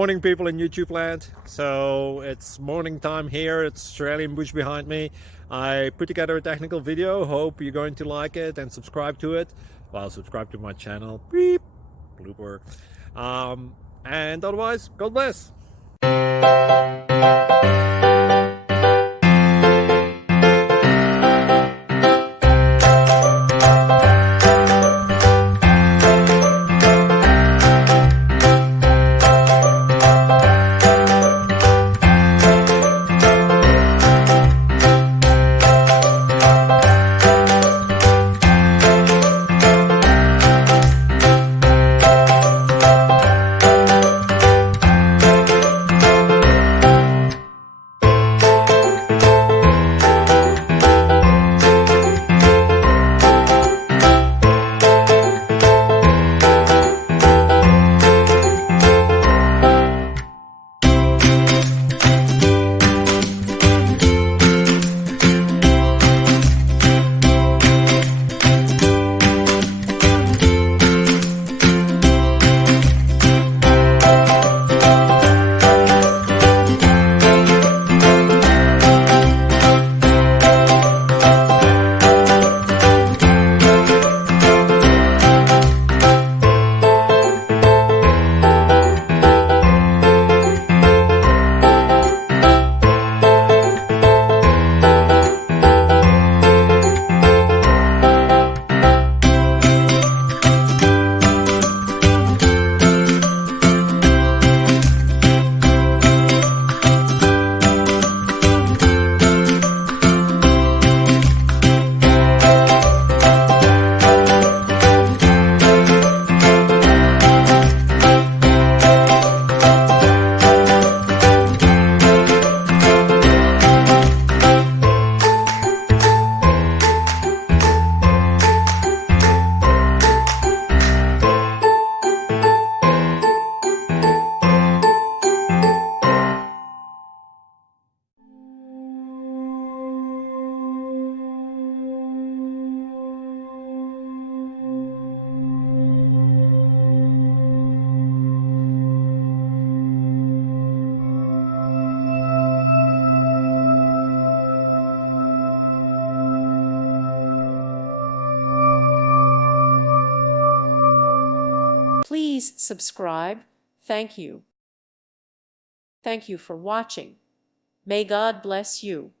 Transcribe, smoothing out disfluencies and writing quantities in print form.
Morning, people in YouTube land. So it's morning time here. It's Australian bush behind me. I put together a technical video. Hope you're going to like it and subscribe to it. Well, subscribe to my channel. Beep. Blooper. And otherwise, God bless. Please subscribe. Thank you. Thank you for watching. May God bless you.